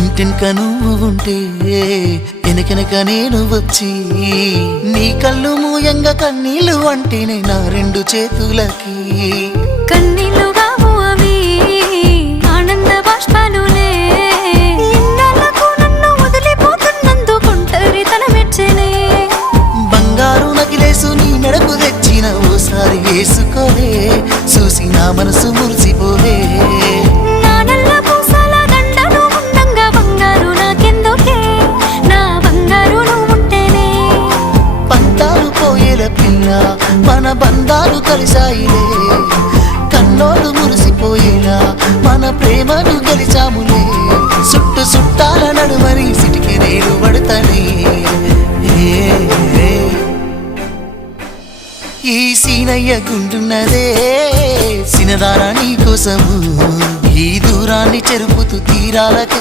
ఇంటింక నువ్వు ఉంటే వెనకెనక నేను వచ్చి నీ కళ్ళు మూయంగా కన్నీళ్ళు అంటేనే నా రెండు చేతులకి. బంగారు నగిలేసు నీ మెడకు తెచ్చిన ఓసారి వేసుకోలే చూసి నా మనసు మురిసిపోలే మన బంధాలు కలిశాయిలే. కన్నోళ్ళు మురిసిపోయేలా మన ప్రేమను గెలిచాములే. చుట్టు చుట్టాల నడుమని సిటికి నేను పడతానే. ఈ సీనయ్య గుంటున్నదే. సినదారా నీ కోసము. ఈ దూరాన్ని చెరుపుతూ తీరాలకి